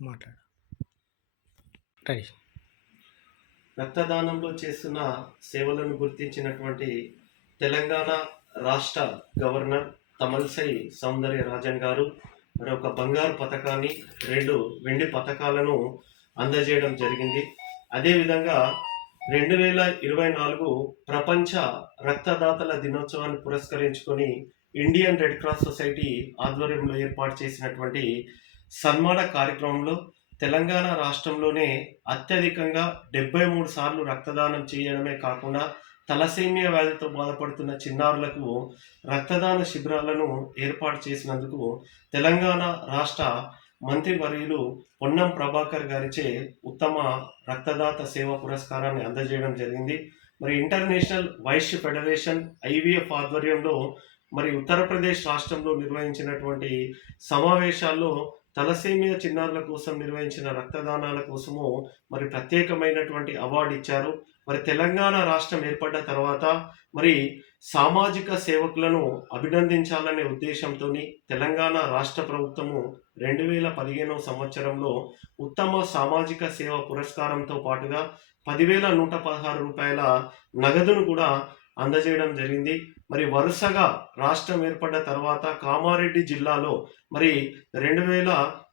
మాట్లాడు. రక్తదానంలో చేస్తున్న సేవలను గుర్తించినటువంటి తెలంగాణ రాష్ట్ర గవర్నర్ తమల్సై సౌందర్య రాజన్ గారు మరి ఒక బంగారు పథకాన్ని రెండు వెండి పథకాలను అందజేయడం జరిగింది. అదేవిధంగా రెండు వేల ఇరవై నాలుగు ప్రపంచ రక్తదాతల దినోత్సవాన్ని పురస్కరించుకొని ఇండియన్ రెడ్ క్రాస్ సొసైటీ ఆధ్వర్యంలో ఏర్పాటు చేసినటువంటి సన్మాన కార్యక్రమంలో తెలంగాణ రాష్ట్రంలోనే అత్యధికంగా డెబ్బై మూడు సార్లు రక్తదానం చేయడమే కాకుండా తలసేమియా వ్యాధితో బాధపడుతున్న చిన్నారులకు రక్తదాన శిబిరాలను ఏర్పాటు చేసినందుకు తెలంగాణ రాష్ట్ర మంత్రివర్యులు పొన్నం ప్రభాకర్ గారిచే ఉత్తమ రక్తదాత సేవ పురస్కారాన్ని అందజేయడం జరిగింది. మరి ఇంటర్నేషనల్ వైశ్య ఫెడరేషన్ ఐవీఎఫ్ ఆధ్వర్యంలో మరి ఉత్తరప్రదేశ్ రాష్ట్రంలో నిర్వహించినటువంటి సమావేశాల్లో తలసేమియా చిన్నారుల కోసం నిర్వహించిన రక్తదానాల కోసము మరి ప్రత్యేకమైనటువంటి అవార్డు ఇచ్చారు. మరి తెలంగాణ రాష్ట్రం ఏర్పడ్డ తర్వాత మరి సామాజిక సేవకులను అభినందించాలనే ఉద్దేశంతో తెలంగాణ రాష్ట్ర ప్రభుత్వము రెండు వేల పదిహేనవ సంవత్సరంలో ఉత్తమ సామాజిక సేవ పురస్కారంతో పాటుగా పదివేల నూట పదహారు రూపాయల నగదును కూడా అందజేయడం జరిగింది. మరి వరుసగా రాష్ట్రం ఏర్పడ్డ తర్వాత కామారెడ్డి జిల్లాలో మరి రెండు వేల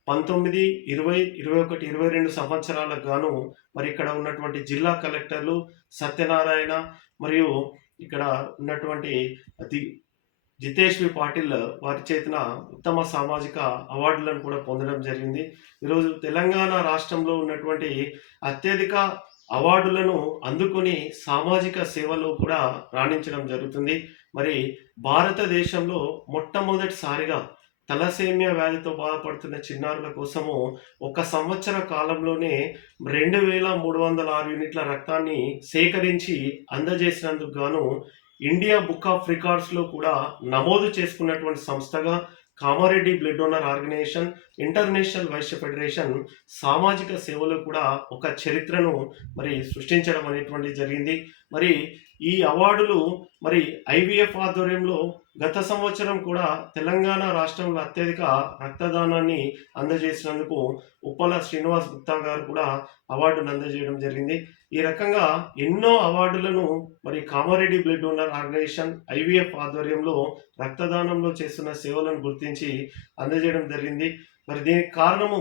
పంతొమ్మిది ఇరవై ఇరవై ఒకటి ఇరవై రెండు సంవత్సరాలకు గాను మరి ఇక్కడ ఉన్నటువంటి జిల్లా కలెక్టర్లు సత్యనారాయణ మరియు ఇక్కడ ఉన్నటువంటి అతి జితేష్వి పాటిల్ వారి చేతిన ఉత్తమ సామాజిక అవార్డులను కూడా పొందడం జరిగింది. ఈరోజు తెలంగాణ రాష్ట్రంలో ఉన్నటువంటి అత్యధిక అవార్డులను అందుకొని సామాజిక సేవలో కూడా రాణించడం జరుగుతుంది. మరి భారతదేశంలో మొట్టమొదటిసారిగా తలసేమియా వ్యాధితో బాధపడుతున్న చిన్నారుల కోసము ఒక సంవత్సర కాలంలోనే రెండు వేల మూడు వందల ఆరు యూనిట్ల రక్తాన్ని సేకరించి అందజేసినందుకు గాను ఇండియా బుక్ ఆఫ్ రికార్డ్స్లో కూడా నమోదు చేసుకున్నటువంటి సంస్థగా Kamareddy blood donor organisation international Vaishya federation సామాజిక సేవలో కూడా ఒక చరిత్రను మరి సృష్టించడం అనేటువంటి జరిగింది. మరి ఈ అవార్డులు మరి ఐవీఎఫ్ ఆధ్వర్యంలో గత సంవత్సరం కూడా తెలంగాణ రాష్ట్రంలో అత్యధిక రక్తదానాన్ని అందజేసినందుకు ఉప్పల శ్రీనివాస్ గుప్తా గారు కూడా అవార్డును అందజేయడం జరిగింది. ఈ రకంగా ఎన్నో అవార్డులను మరి Kamareddy blood donor organisation IVF ఆధ్వర్యంలో రక్తదానంలో చేస్తున్న సేవలను గుర్తించి అందజేయడం జరిగింది. మరి దీనికి కారణము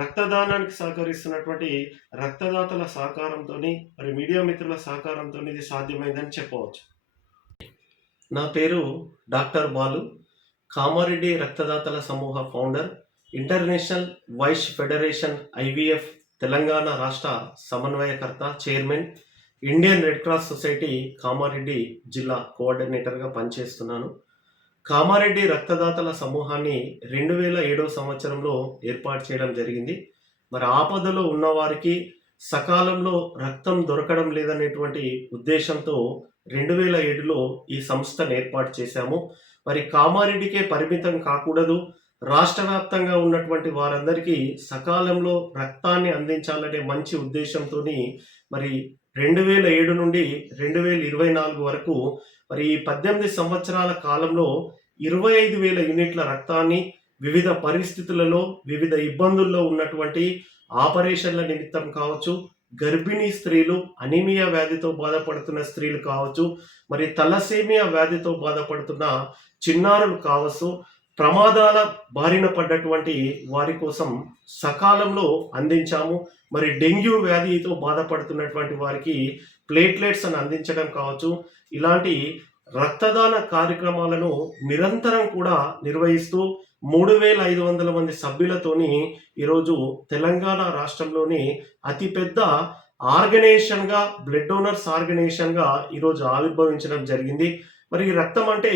రక్తదానానికి సహకరిస్తున్నటువంటి రక్తదాతల సహకారంతో మరి మీడియా మిత్రుల సహకారంతో ఇది సాధ్యమైందని చెప్పవచ్చు. నా పేరు డాక్టర్ బాలు కామారెడ్డి రక్తదాతల సమూహ founder international Vaish federation IVF Telangana రాష్ట్ర సమన్వయకర్త chairman Indian Red Cross Society Kamareddy జిల్లా కోఆర్డినేటర్గా పనిచేస్తున్నాను. కామారెడ్డి రక్తదాతల సమూహాన్ని రెండు వేల ఏడవ సంవత్సరంలో ఏర్పాటు చేయడం జరిగింది. మరి ఆపదలో ఉన్నవారికి సకాలంలో రక్తం దొరకడం లేదనేటువంటి ఉద్దేశంతో రెండు వేల ఏడులో ఈ సంస్థను ఏర్పాటు చేశాము. మరి కామారెడ్డికే పరిమితం కాకూడదు. రాష్ట్ర వ్యాప్తంగా ఉన్నటువంటి వారందరికీ సకాలంలో రక్తాన్ని అందించాలనే మంచి ఉద్దేశంతో మరి రెండు వేల ఏడు నుండి రెండు వేల ఇరవై నాలుగు వరకు మరి ఈ పద్దెనిమిది సంవత్సరాల కాలంలో ఇరవై ఐదు వేల యూనిట్ల రక్తాన్ని వివిధ పరిస్థితులలో వివిధ ఇబ్బందుల్లో ఉన్నటువంటి ఆపరేషన్ల నిమిత్తం కావచ్చు గర్భిణీ స్త్రీలు అనీమియా వ్యాధితో బాధపడుతున్న స్త్రీలు కావచ్చు మరి తలసేమియా వ్యాధితో బాధపడుతున్న చిన్నారులు కావచ్చు ప్రమాదాల బారిన పడ్డటువంటి వారి కోసం సకాలంలో అందించాము. మరి డెంగ్యూ వ్యాధితో బాధపడుతున్నటువంటి వారికి ప్లేట్లెట్స్ అని అందించడం కావచ్చు. ఇలాంటి రక్తదాన కార్యక్రమాలను నిరంతరం కూడా నిర్వహిస్తూ మూడు వేల ఐదు వందల మంది సభ్యులతోని ఈరోజు తెలంగాణ రాష్ట్రంలోని అతిపెద్ద ఆర్గనైజేషన్గా బ్లడ్ డోనర్స్ ఆర్గనైజేషన్గా ఈరోజు ఆవిర్భవించడం జరిగింది. మరి ఈ రక్తం అంటే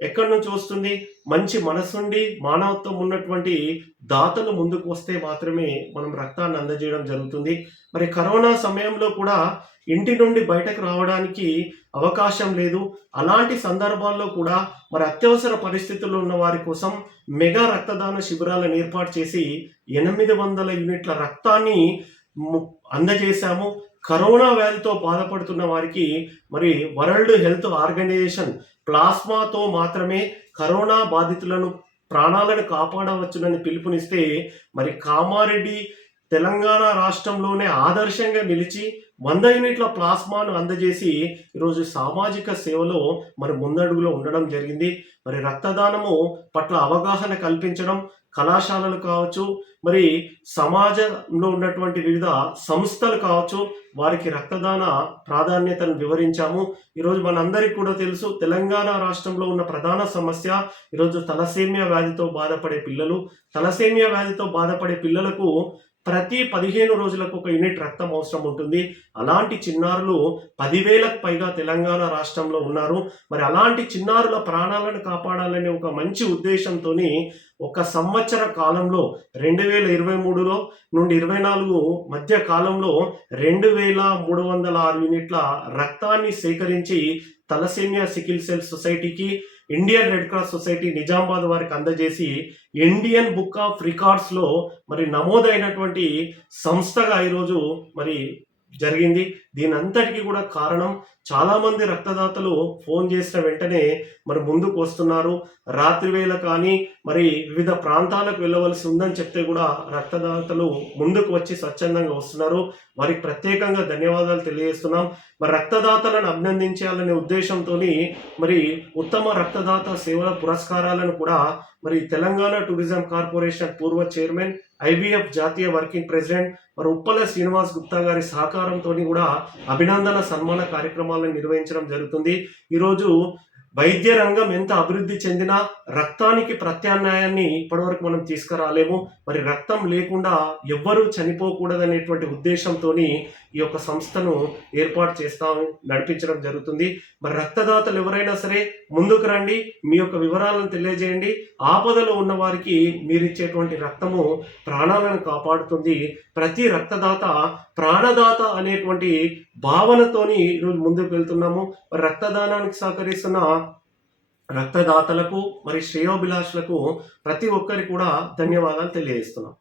ఎక్కడి నుంచి వస్తుంది? మంచి మనసుండి మానవత్వం ఉన్నటువంటి దాతలు ముందుకు వస్తే మాత్రమే మనం రక్తాన్ని అందజేయడం జరుగుతుంది. మరి కరోనా సమయంలో కూడా ఇంటి నుండి బయటకు రావడానికి అవకాశం లేదు. అలాంటి సందర్భాల్లో కూడా మరి అత్యవసర పరిస్థితుల్లో ఉన్న వారి కోసం మెగా రక్తదాన శిబిరాలను ఏర్పాటు చేసి ఎనిమిది వందల యూనిట్ల రక్తాన్ని అందజేశాము. కరోనా వ్యాధితో బాధపడుతున్న వారికి మరి వరల్డ్ హెల్త్ ఆర్గనైజేషన్ ప్లాస్మాతో మాత్రమే కరోనా బాధితులను ప్రాణాలను కాపాడవచ్చునని పిలుపునిస్తే మరి కామారెడ్డి తెలంగాణ రాష్ట్రంలోనే ఆదర్శంగా నిలిచి వంద యూనిట్ల ప్లాస్మాను అందజేసి ఈరోజు సామాజిక సేవలో మరి ముందడుగులో ఉండడం జరిగింది. మరి రక్తదానము పట్ల అవగాహన కల్పించడం కళాశాలలు కావచ్చు మరి సమాజంలో ఉన్నటువంటి వివిధ సంస్థలు కావచ్చు వారికి రక్తదాన ప్రాధాన్యతను వివరించాము. ఈరోజు మనందరికీ కూడా తెలుసు తెలంగాణ రాష్ట్రంలో ఉన్న ప్రధాన సమస్య ఈరోజు తలసేమియా వ్యాధితో బాధపడే పిల్లలు. తలసేమియా వ్యాధితో బాధపడే పిల్లలకు ప్రతి పదిహేను రోజులకు ఒక యూనిట్ రక్తం అవసరం ఉంటుంది. అలాంటి చిన్నారులు పదివేలకు పైగా తెలంగాణ రాష్ట్రంలో ఉన్నారు. మరి అలాంటి చిన్నారుల ప్రాణాలను కాపాడాలనే ఒక మంచి ఉద్దేశంతో ఒక సంవత్సర కాలంలో రెండు వేల ఇరవై మూడులో నుండి ఇరవై నాలుగు మధ్య కాలంలో రెండు వేల మూడు వందల ఆరు యూనిట్ల రక్తాన్ని సేకరించి తలసేమియా సికిల్ సెల్ సొసైటీకి Indian Red Cross Society Nizamabad వారికి అందజేసి ఇండియన్ బుక్ ఆఫ్ రికార్డ్స్లో మరి నమోదైనటువంటి సంస్థగా ఈరోజు మరి జరిగింది. దీని అంతటికీ కూడా కారణం చాలామంది రక్తదాతలు ఫోన్ చేసిన వెంటనే మరి ముందుకు వస్తున్నారు. రాత్రి వేళ కానీ మరి వివిధ ప్రాంతాలకు వెళ్ళవలసి ఉందని చెప్తే కూడా రక్తదాతలు ముందుకు వచ్చి స్వచ్ఛందంగా వస్తున్నారు. వారికి ప్రత్యేకంగా ధన్యవాదాలు తెలియజేస్తున్నాం. మరి రక్తదాతలను అభినందించాలనే ఉద్దేశంతో మరి ఉత్తమ రక్తదాత సేవల పురస్కారాలను కూడా మరి తెలంగాణ టూరిజం కార్పొరేషన్ పూర్వ చైర్మన్ ఐవీఎఫ్ జాతీయ వర్కింగ్ ప్రెసిడెంట్ మరి ఉప్పల శ్రీనివాస్ గుప్తా గారి సహకారంతో కూడా అభినందన సన్మాన కార్యక్రమాలను నిర్వహించడం జరుగుతుంది. ఈరోజు వైద్య రంగం ఎంత అభివృద్ధి చెందినా రక్తానికి ప్రత్యామ్నాయాన్ని ఇప్పటివరకు మనం తీసుకురాలేము. మరి రక్తం లేకుండా ఎవ్వరూ చనిపోకూడదనేటువంటి ఉద్దేశంతో ఈ యొక్క సంస్థను ఏర్పాటు చేస్తాం నడిపించడం జరుగుతుంది. మరి రక్తదాతలు ఎవరైనా సరే ముందుకు రండి మీ యొక్క వివరాలను తెలియజేయండి. ఆపదలో ఉన్న వారికి మీరిచ్చేటువంటి రక్తము ప్రాణాలను కాపాడుతుంది. ప్రతి రక్తదాత ప్రాణదాత అనేటువంటి భావనతోని ఈరోజు ముందుకు వెళ్తున్నాము. మరి రక్తదానానికి సహకరిస్తున్న రక్తదాతలకు మరి శ్రేయోభిలాషులకు ప్రతి ఒక్కరికి కూడా ధన్యవాదాలు తెలియజేస్తున్నాం.